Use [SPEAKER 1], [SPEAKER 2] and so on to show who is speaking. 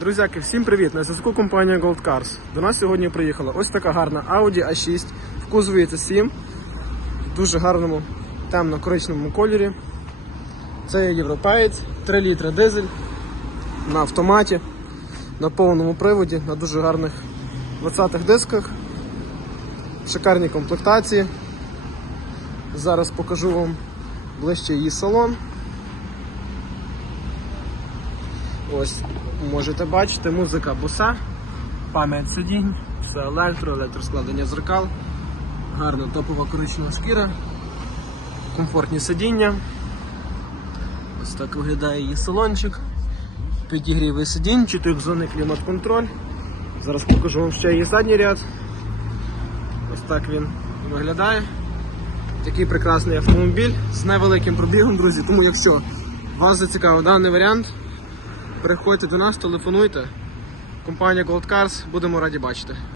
[SPEAKER 1] Друзяки, всім привіт! На зв'язку компанія Gold Cars. До нас сьогодні приїхала ось така гарна Audi A6 в кузові це 7 в дуже гарному темно-коричневому кольорі. Це є європеєць, 3 літри дизель на автоматі, на повному приводі, на дуже гарних 20-х дисках, шикарній комплектації. Зараз покажу вам ближче її салон. Ось можете бачити, музика боса, пам'ять сидінь, все електро, електроскладення зеркал, гарна топова коричнева шкіра, комфортні сидіння. Ось так виглядає її салончик. Підігрівий сидінь, чотирьохзонний клімат-контроль. Зараз покажу вам ще її задній ряд. Ось так він виглядає. Такий прекрасний автомобіль з невеликим пробігом, друзі. Тому якщо вас зацікавив даний варіант, приходьте до нас, телефонуйте. Компанія Gold Cars, будемо раді бачити.